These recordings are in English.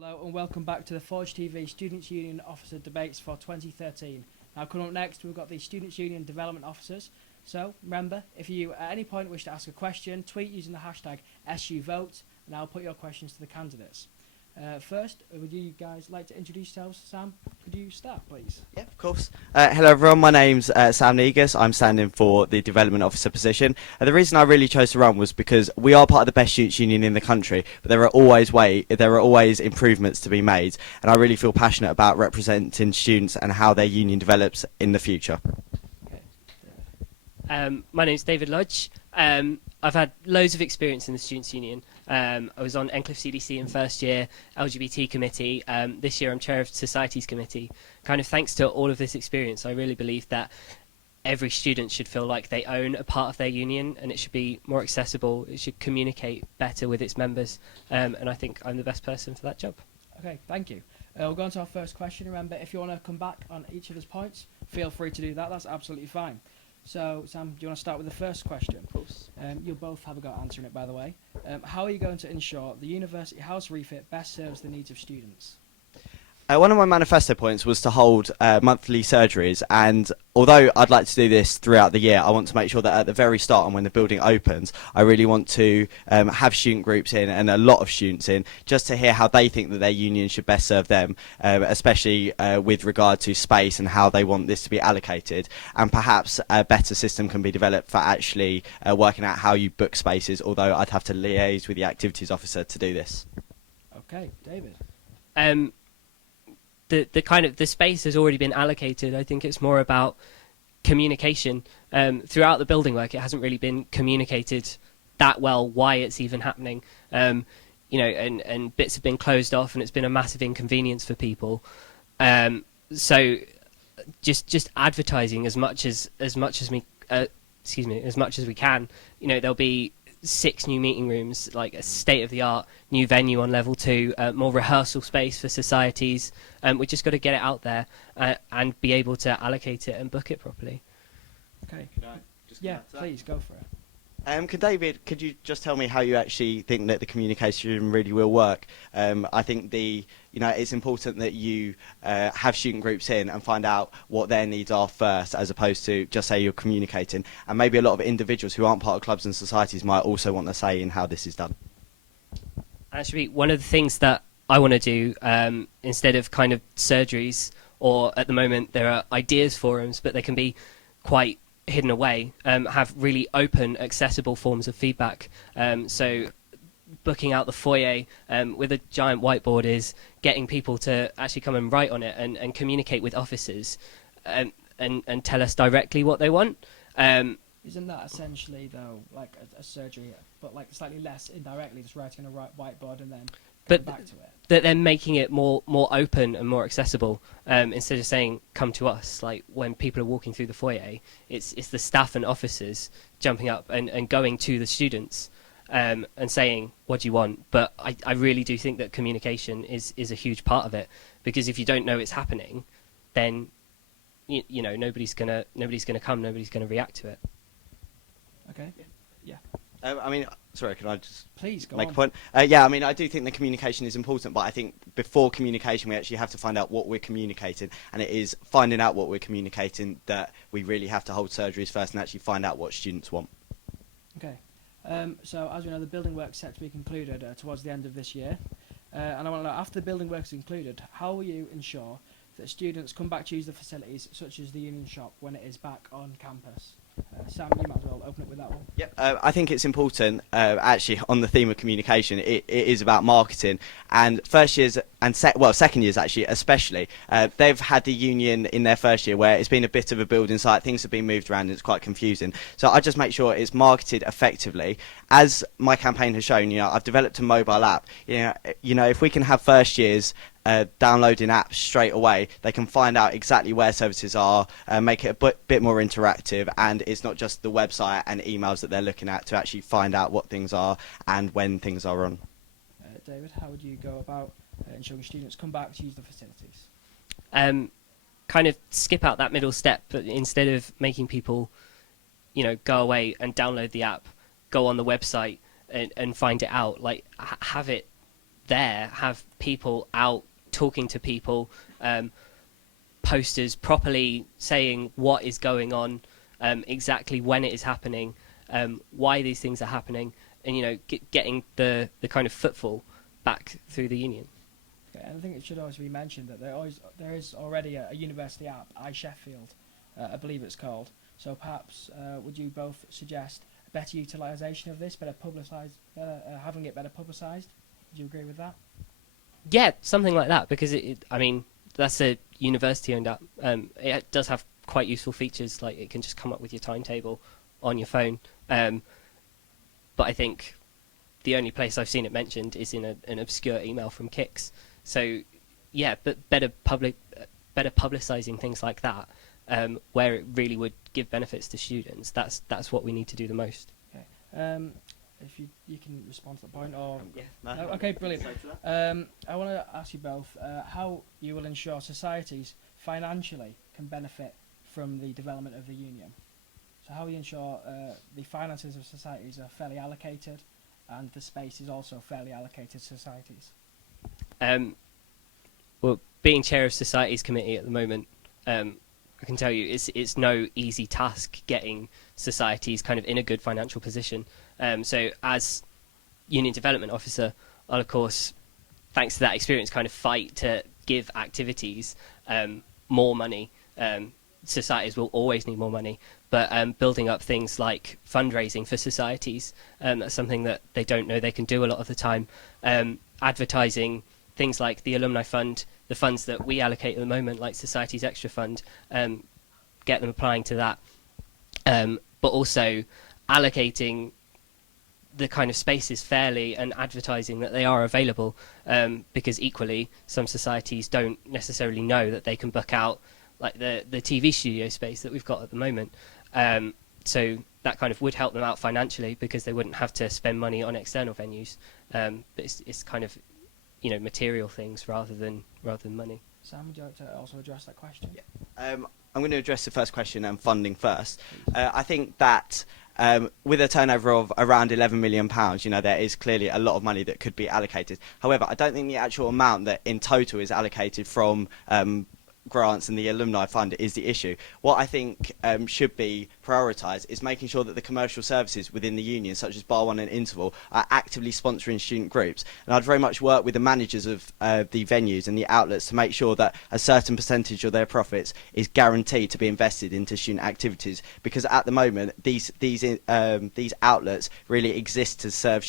Hello and welcome back to the Forge TV Students' Union Officer Debates for 2013. Now coming up next we've got the Students' Union Development Officers. So remember, if you at any point wish to ask a question, tweet using the hashtag SUVote and I'll put your questions to the candidates. First, would you guys like to introduce yourselves? Sam, could you start please? Yeah, of course. Hello everyone, my name's Sam Negus. I'm standing for the Development Officer position. The reason I really chose to run was because we are part of the best students' union in the country, but there are always improvements to be made, and I really feel passionate about representing students and how their union develops in the future. My name's David Lodge. I've had loads of experience in the Students' Union. I was on Encliffe CDC in first year, LGBT committee. This year I'm chair of Societies Committee. Kind of thanks to all of this experience, I really believe that every student should feel like they own a part of their union, and it should be more accessible. It should communicate better with its members, and I think I'm the best person for that job. Okay, thank you. We'll go on to our first question. Remember, if you want to come back on each of his points, feel free to do that. That's absolutely fine. So, Sam, do you want to start with the first question? Of course. You'll both have a go at answering it, by the way. How are you going to ensure the University House refit best serves the needs of students? One of my manifesto points was to hold monthly surgeries, and although I'd like to do this throughout the year, I want to make sure that at the very start and when the building opens, I really want to have student groups in, and a lot of students in, just to hear how they think that their union should best serve them, especially with regard to space and how they want this to be allocated. And perhaps a better system can be developed for actually working out how you book spaces, although I'd have to liaise with the activities officer to do this. Okay, David. The kind of the space has already been allocated. I think it's more about communication. Throughout the building work, it hasn't really been communicated that well why it's even happening. And bits have been closed off, and it's been a massive inconvenience for people. So just advertising as much as we can. There'll be 6 new meeting rooms, like a state-of-the-art new venue on level 2, more rehearsal space for societies. We just got to get it out there and be able to allocate it and book it properly. Okay. Yeah, please go for it. David, could you just tell me how you actually think that the communication really will work? I think it's important that you have student groups in and find out what their needs are first, as opposed to just say you're communicating. And maybe a lot of individuals who aren't part of clubs and societies might also want to say in how this is done. Actually, one of the things that I want to do, instead of kind of surgeries, or at the moment there are ideas forums, but they can be quite hidden away, have really open, accessible forms of feedback. So booking out the foyer with a giant whiteboard is getting people to actually come and write on it and communicate with officers and tell us directly what they want. Isn't that essentially, though, like a surgery, but like slightly less indirectly, just writing on a whiteboard and then going back to it? That they're making it more open and more accessible, instead of saying come to us. Like when people are walking through the foyer, it's the staff and officers jumping up and going to the students and saying what do you want. But I really do think that communication is a huge part of it, because if you don't know it's happening, then nobody's gonna come, nobody's gonna react to it. Okay. Yeah. Sorry, can I just please make a point? I do think the communication is important, but I think before communication we actually have to find out what we're communicating, and it is finding out what we're communicating that we really have to hold surgeries first and actually find out what students want. Okay. So as we know, the building work is set to be concluded towards the end of this year, and I want to know, after the building work is concluded, how will you ensure that students come back to use the facilities such as the Union Shop when it is back on campus? Sam, you might as well open it with that one. Yep, I think it's important, actually, on the theme of communication, it is about marketing. And first years, and second years actually, especially, they've had the union in their first year where it's been a bit of a building site, things have been moved around and it's quite confusing. So I just make sure it's marketed effectively. As my campaign has shown, I've developed a mobile app. If we can have first years downloading apps straight away, they can find out exactly where services are, make it a bit more interactive, and it's not just the website and emails that they're looking at to actually find out what things are and when things are on. David, how would you go about ensuring students come back to use the facilities? Kind of skip out that middle step, but instead of making people, go away and download the app, go on the website and find it out, like have it there, have people out talking to people, posters properly saying what is going on, exactly when it is happening, why these things are happening, and getting the kind of footfall back through the union. Okay, and I think it should always be mentioned that there is already a university app, Sheffield, I believe it's called. So perhaps would you both suggest a better utilisation of this, having it better publicised? Do you agree with that? Yeah, something like that, because I mean, that's a university-owned app. It does have quite useful features, like it can just come up with your timetable on your phone. But I think the only place I've seen it mentioned is in an obscure email from Kix. So, yeah, but better publicising things like that, where it really would give benefits to students. That's what we need to do the most. Okay. If you can respond to the point, or Yeah. no? Okay, brilliant. I want to ask you both how you will ensure societies financially can benefit from the development of the union. So how will you ensure the finances of societies are fairly allocated, and the space is also fairly allocated to societies? Well, being chair of societies committee at the moment, I can tell you it's no easy task getting societies kind of in a good financial position. So as union development officer, I'll of course, thanks to that experience, kind of fight to give activities more money. Societies will always need more money, but building up things like fundraising for societies, that's something that they don't know they can do a lot of the time. Advertising things like the alumni fund, the funds that we allocate at the moment, like Society's Extra Fund, get them applying to that, but also allocating the kind of spaces fairly and advertising that they are available, because equally some societies don't necessarily know that they can book out like the TV studio space that we've got at the moment. So that kind of would help them out financially, because they wouldn't have to spend money on external venues. But it's kind of material things rather than money. Sam, would you like to also address that question? Yeah. I'm going to address the first question and funding first. I think that with a turnover of around £11 million, there is clearly a lot of money that could be allocated. However, I don't think the actual amount that in total is allocated from grants and the alumni fund is the issue. What I think should be prioritised is making sure that the commercial services within the union, such as Bar 1 and Interval, are actively sponsoring student groups. And I'd very much work with the managers of the venues and the outlets to make sure that a certain percentage of their profits is guaranteed to be invested into student activities, because at the moment these outlets really exist to serve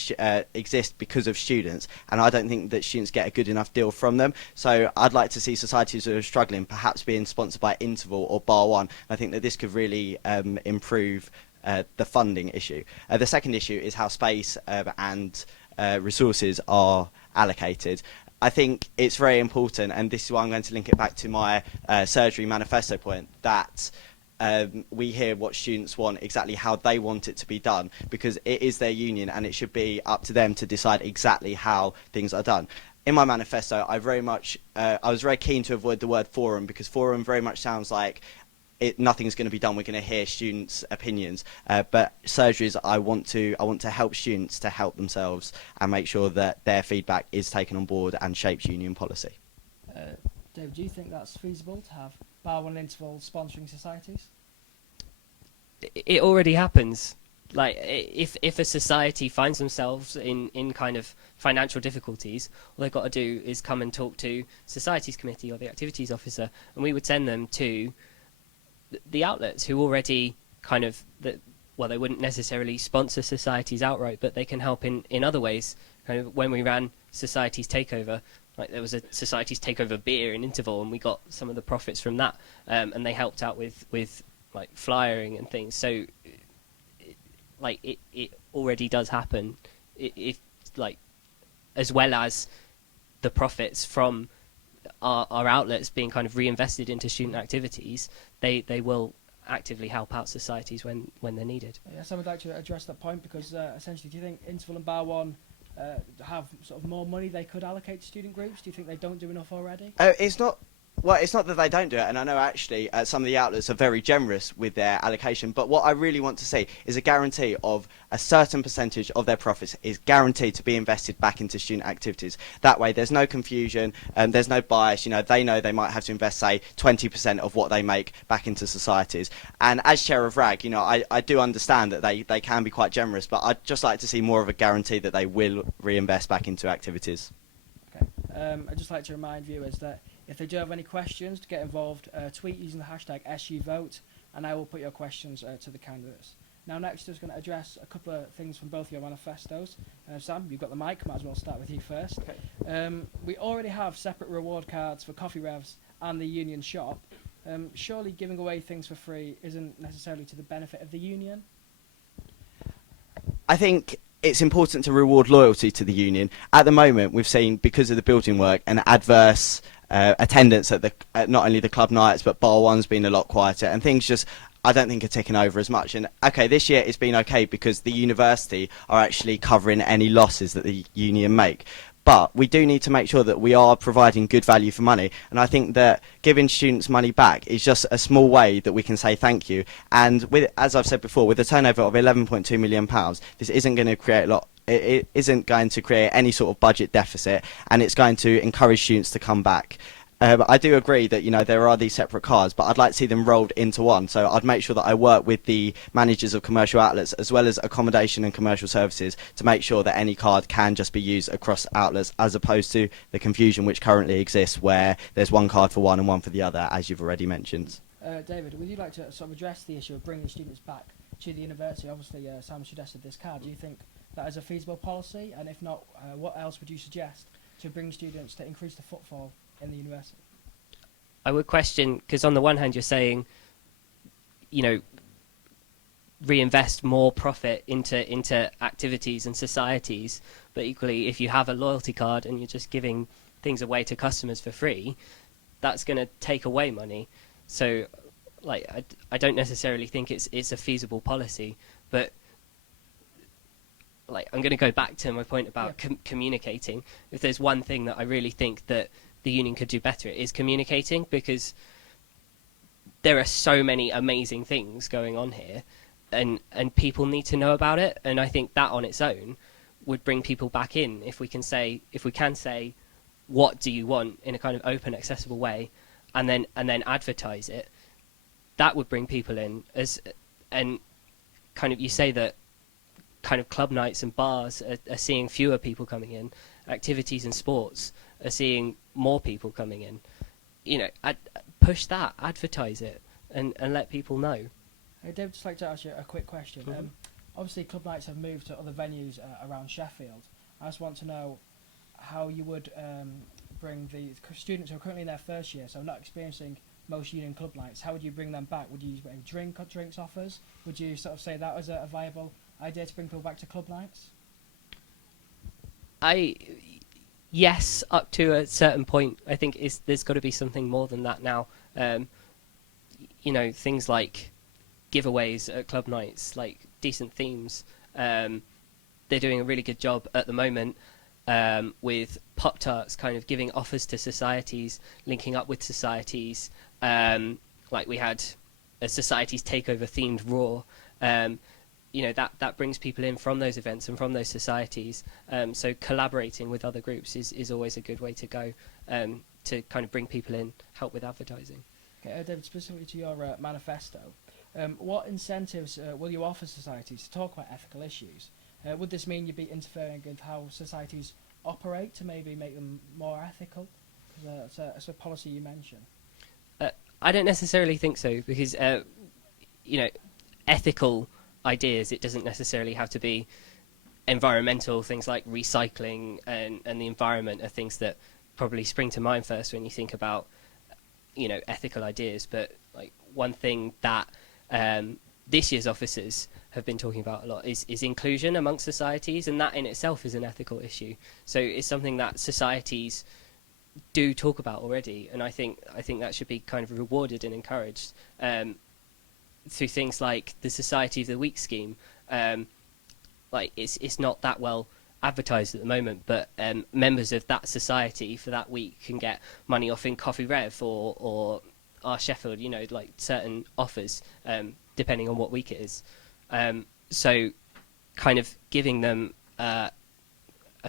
exist because of students, and I don't think that students get a good enough deal from them. So I'd like to see societies that are struggling perhaps being sponsored by Interval or Bar 1. I think that this could really improve the funding issue. The second issue is how space and resources are allocated. I think it's very important, and this is why I'm going to link it back to my surgery manifesto point, that we hear what students want, exactly how they want it to be done, because it is their union and it should be up to them to decide exactly how things are done. In my manifesto, I was very keen to avoid the word forum, because forum very much sounds like nothing's going to be done. We're going to hear students' opinions, but surgeries, I want to help students to help themselves and make sure that their feedback is taken on board and shapes union policy. Dave, do you think that's feasible to have Bar 1 and Interval sponsoring societies? It already happens. Like, if a society finds themselves in kind of financial difficulties, all they've got to do is come and talk to Societies Committee or the Activities Officer, and we would send them to the outlets who already kind of, they wouldn't necessarily sponsor societies outright, but they can help in other ways. Kind of when we ran Societies Takeover, like there was a Societies Takeover beer in Interval, and we got some of the profits from that, and they helped out with like flyering and things. So like it already does happen. If like, as well as the profits from our outlets being kind of reinvested into student activities, they will actively help out societies when they're needed. Yes, I would like to address that point, because essentially, do you think Interval and Bar 1 have sort of more money they could allocate to student groups? Do you think they don't do enough already? It's not Well, it's not that they don't do it, and I know actually some of the outlets are very generous with their allocation, but what I really want to see is a guarantee of a certain percentage of their profits is guaranteed to be invested back into student activities. That way there's no confusion, there's no bias. You know they might have to invest, say, 20% of what they make back into societies. And as chair of RAG, you know, I do understand that they can be quite generous, but I'd just like to see more of a guarantee that they will reinvest back into activities. Okay. I'd just like to remind viewers that if they do have any questions, to get involved, tweet using the hashtag SUVote, and I will put your questions to the candidates. Now, next, I'm just going to address a couple of things from both your manifestos. Sam, you've got the mic. Might as well start with you first. Okay. We already have separate reward cards for coffee revs and the union shop. Surely giving away things for free isn't necessarily to the benefit of the union? I think it's important to reward loyalty to the union. At the moment, we've seen, because of the building work, an adverse attendance at not only the club nights, but bar one's been a lot quieter, and things just, I don't think, are ticking over as much. And okay, this year it's been okay because the university are actually covering any losses that the union make. But we do need to make sure that we are providing good value for money. And I think that giving students money back is just a small way that we can say thank you. And with, as I've said before, with a turnover of £11.2 million, this isn't going to create a lot. It isn't going to create any sort of budget deficit, and it's going to encourage students to come back. But I do agree that, you know, there are these separate cards, but I'd like to see them rolled into one. So I'd make sure that I work with the managers of commercial outlets as well as accommodation and commercial services to make sure that any card can just be used across outlets, as opposed to the confusion which currently exists where there's one card for one and one for the other, as you've already mentioned. David, would you like to sort of address the issue of bringing students back to the university? Obviously, Sam suggested this card. Do you think that is a feasible policy? And if not, what else would you suggest to bring students to increase the footfall in the university? I would question, because on the one hand you're saying, you know, reinvest more profit into activities and societies, but equally if you have a loyalty card and you're just giving things away to customers for free, that's going to take away money. So like I don't necessarily think it's a feasible policy, but like I'm going to go back to my point about communicating. If there's one thing that I really think that the union could do better, it is communicating, because there are so many amazing things going on here, and people need to know about it. And I think that on its own would bring people back in if we can say what do you want in a kind of open, accessible way, and then advertise it. That would bring people in. And kind of, you say that kind of club nights and bars are seeing fewer people coming in. Activities and sports are seeing more people coming in. You know, push that, advertise it, and let people know. Hey, David, just like to ask you a quick question. Mm-hmm. Obviously, club nights have moved to other venues around Sheffield. I just want to know how you would bring the students who are currently in their first year, so not experiencing most union club nights, how would you bring them back? Would you bring drinks offers? Would you sort of say that was a viable idea to bring people back to club nights? Yes, up to a certain point. I think there's got to be something more than that now. You know, things like giveaways at club nights, like decent themes. They're doing a really good job at the moment with Pop-Tarts kind of giving offers to societies, linking up with societies. Like we had a societies takeover themed Raw. You know, that brings people in from those events and from those societies. So collaborating with other groups is always a good way to go, to kind of bring people in, help with advertising. Okay, David, specifically to your manifesto, what incentives will you offer societies to talk about ethical issues? Would this mean you'd be interfering with how societies operate to maybe make them more ethical? It's a policy you mentioned. I don't necessarily think so, because, you know, ethical ideas, it doesn't necessarily have to be environmental. Things like recycling and the environment are things that probably spring to mind first when you think about, you know, ethical ideas. But like one thing that this year's officers have been talking about a lot is inclusion amongst societies, and that in itself is an ethical issue. So it's something that societies do talk about already, and I think that should be kind of rewarded and encouraged through things like the Society of the Week scheme. Like it's not that well advertised at the moment, but members of that society for that week can get money off in Coffee Rev or our Sheffield, like certain offers, depending on what week it is. So kind of giving them a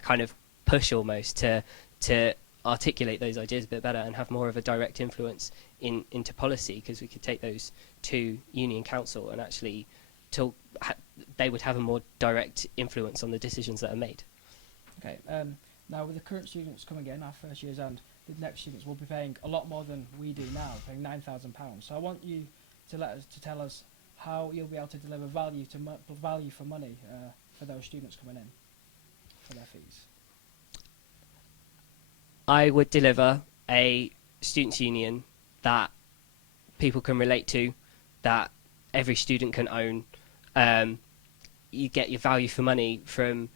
kind of push almost to articulate those ideas a bit better and have more of a direct influence into policy, because we could take those to Union Council and actually they would have a more direct influence on the decisions that are made. Okay. Now, with the current students coming in, our first years, and the next students will be paying a lot more than we do now, paying £9,000. So I want you to tell us how you'll be able to deliver value for money for those students coming in for their fees. I would deliver a students' union that people can relate to, that every student can own. You get your value for money from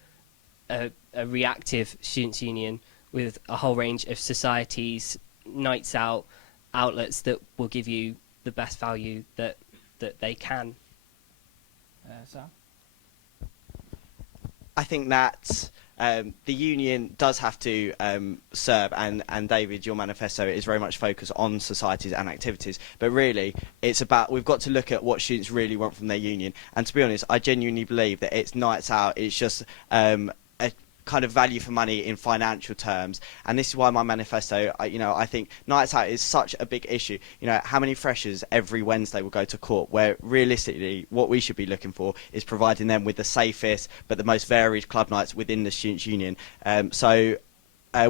a reactive students' union with a whole range of societies, nights out, outlets that will give you the best value that they can. Sam? I think that the union does have to serve, and David, your manifesto is very much focused on societies and activities, but really it's about, we've got to look at what students really want from their union. And to be honest, I genuinely believe that it's nights out, it's just a kind of value for money in financial terms, and this is why my manifesto, I think nights out is such a big issue. How many freshers every Wednesday will go to court, where realistically what we should be looking for is providing them with the safest but the most varied club nights within the students' union. So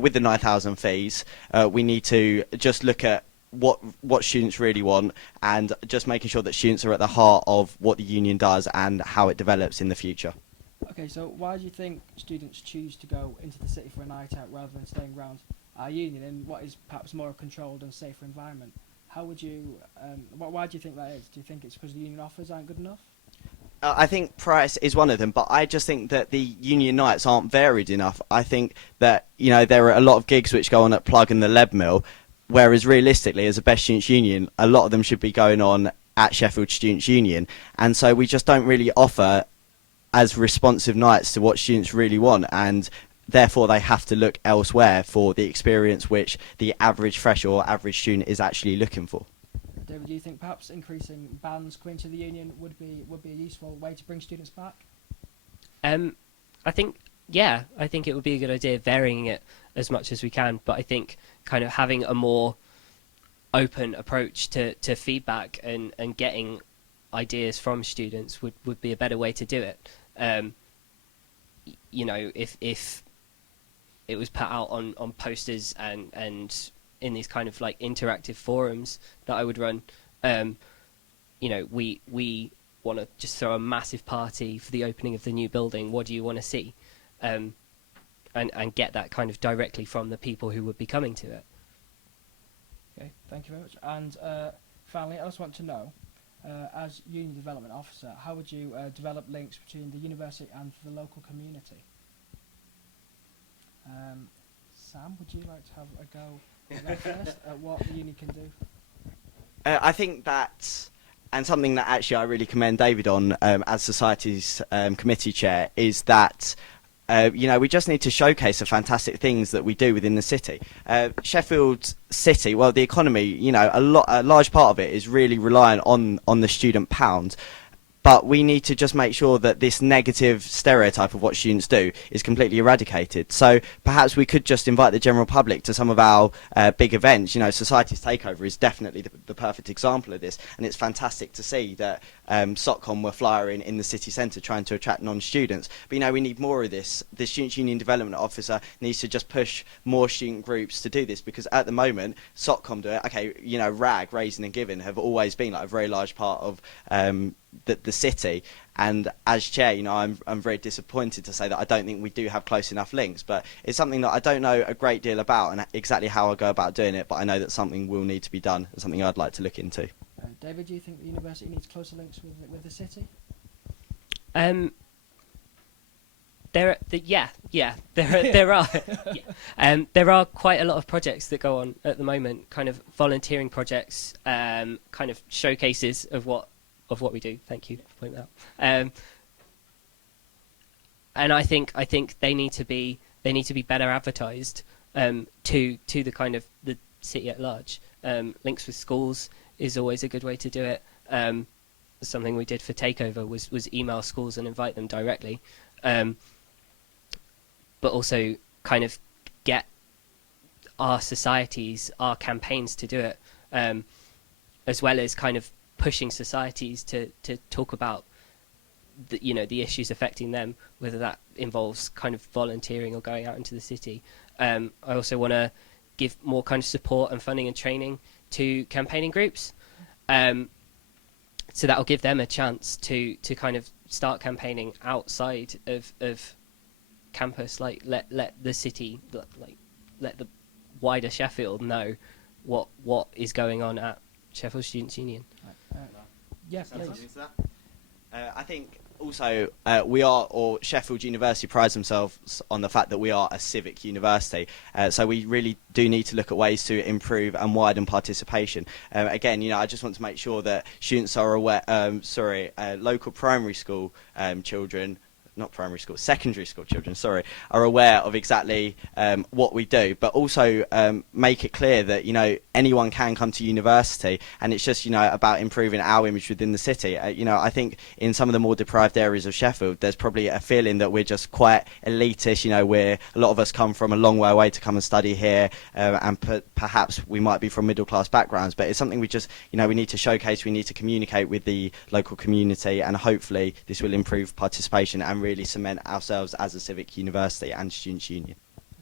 with the 9,000 fees, we need to just look at what students really want, and just making sure that students are at the heart of what the union does and how it develops in the future. Okay, so why do you think students choose to go into the city for a night out rather than staying around our union in what is perhaps more a controlled and safer environment? How would you? Why do you think that is? Do you think it's because the union offers aren't good enough? I think price is one of them, but I just think that the union nights aren't varied enough. I think that there are a lot of gigs which go on at Plug and the Lead Mill, whereas realistically, as a Best Students' Union, a lot of them should be going on at Sheffield Students' Union, and so we just don't really offer as responsive nights to what students really want, and therefore they have to look elsewhere for the experience which the average fresh or average student is actually looking for. David, do you think perhaps increasing bands coming to the union would be a useful way to bring students back? I think it would be a good idea, varying it as much as we can, but I think kind of having a more open approach to feedback and getting ideas from students would be a better way to do it. If it was put out on posters and in these kind of like interactive forums that I would run, we want to just throw a massive party for the opening of the new building. What do you want to see? And get that kind of directly from the people who would be coming to it. Okay, thank you very much. And finally, I just want to know, as Union Development Officer, how would you develop links between the university and the local community? Sam, would you like to have a go at that first, at what the union can do? I think that, and something that actually I really commend David on as Society's committee chair, is that we just need to showcase the fantastic things that we do within the city. Sheffield City, well, the economy, a large part of it is really reliant on the student pound. But we need to just make sure that this negative stereotype of what students do is completely eradicated. So perhaps we could just invite the general public to some of our big events. Society's Takeover is definitely the perfect example of this. And it's fantastic to see that SOTCOM were flyering in the city centre trying to attract non-students. But, we need more of this. The Students' Union Development Officer needs to just push more student groups to do this, because at the moment, SOTCOM do it. Okay, RAG, Raising and Giving, have always been like a very large part of the city, and as chair, I'm very disappointed to say that I don't think we do have close enough links, but it's something that I don't know a great deal about and exactly how I go about doing it, but I know that something will need to be done and something I'd like to look into. David, do you think the university needs closer links with the city? There are there are quite a lot of projects that go on at the moment, kind of volunteering projects, kind of showcases of what we do. Thank you for pointing that out. and I think they need to be better advertised to the kind of the city at large. Links with schools is always a good way to do it. Something we did for Takeover was email schools and invite them directly, but also kind of get our societies, our campaigns to do it, as well as kind of pushing societies to talk about the issues affecting them, whether that involves kind of volunteering or going out into the city. I also want to give more kind of support and funding and training to campaigning groups, so that will give them a chance to kind of start campaigning outside of campus. Like let the city, let the wider Sheffield know what is going on at Sheffield Students' Union. Yeah, please. I think also Sheffield University prides themselves on the fact that we are a civic university. So we really do need to look at ways to improve and widen participation. Again, I just want to make sure that students are aware. Local primary school children. Not primary school, secondary school children, are aware of exactly what we do, but also make it clear that, anyone can come to university, and it's just, about improving our image within the city. I think in some of the more deprived areas of Sheffield, there's probably a feeling that we're just quite elitist, a lot of us come from a long way away to come and study here, and perhaps we might be from middle class backgrounds, but it's something we just, we need to showcase, we need to communicate with the local community, and hopefully this will improve participation and really cement ourselves as a civic university and students' union.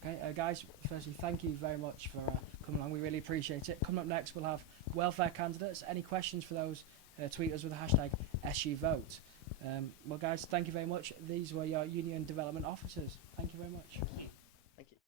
Okay, guys, firstly, thank you very much for coming along. We really appreciate it. Coming up next, we'll have welfare candidates. Any questions for those, tweet us with the hashtag SUVote. Well, guys, thank you very much. These were your union development officers. Thank you very much.